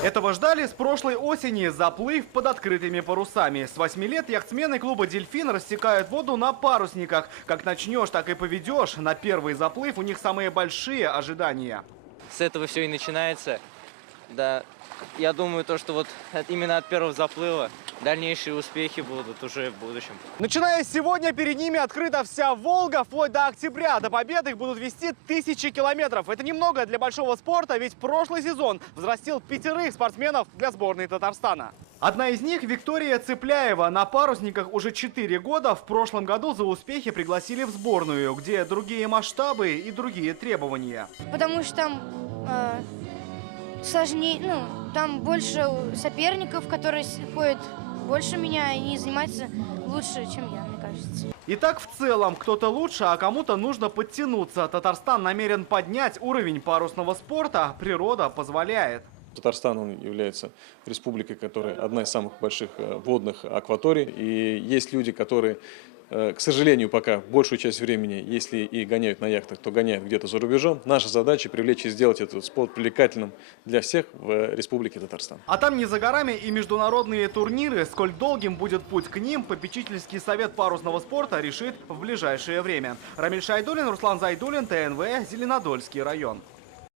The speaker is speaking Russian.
Этого ждали с прошлой осени. Заплыв под открытыми парусами. С 8 лет яхтсмены клуба «Дельфин» рассекают воду на парусниках. Как начнешь, так и поведешь. На первый заплыв у них самые большие ожидания. С этого все и начинается. Да, я думаю, что вот именно от первого заплыва дальнейшие успехи будут уже в будущем. Начиная с сегодня, перед ними открыта вся Волга, вплоть до октября. До победы их будут вести 1000 километров. Это немного для большого спорта, ведь прошлый сезон взрастил 5 спортсменов для сборной Татарстана. Одна из них – Виктория Цыпляева. На парусниках уже 4 года. В прошлом году за успехи пригласили в сборную, где другие масштабы и другие требования. Потому что там сложнее, там больше соперников, которые ходят больше меня и занимаются лучше, чем я, мне кажется. Итак, в целом, кто-то лучше, а кому-то нужно подтянуться. Татарстан намерен поднять уровень парусного спорта. Природа позволяет. Татарстан он является республикой, которая одна из самых больших водных акваторий. И есть люди, которые, к сожалению, пока большую часть времени, если и гоняют на яхтах, то гоняют где-то за рубежом. Наша задача привлечь и сделать этот спорт привлекательным для всех в Республике Татарстан. А там не за горами и международные турниры. Сколь долгим будет путь к ним, попечительский совет парусного спорта решит в ближайшее время. Рамиль Шайдуллин, Руслан Зайдуллин, ТНВ, Зеленодольский район.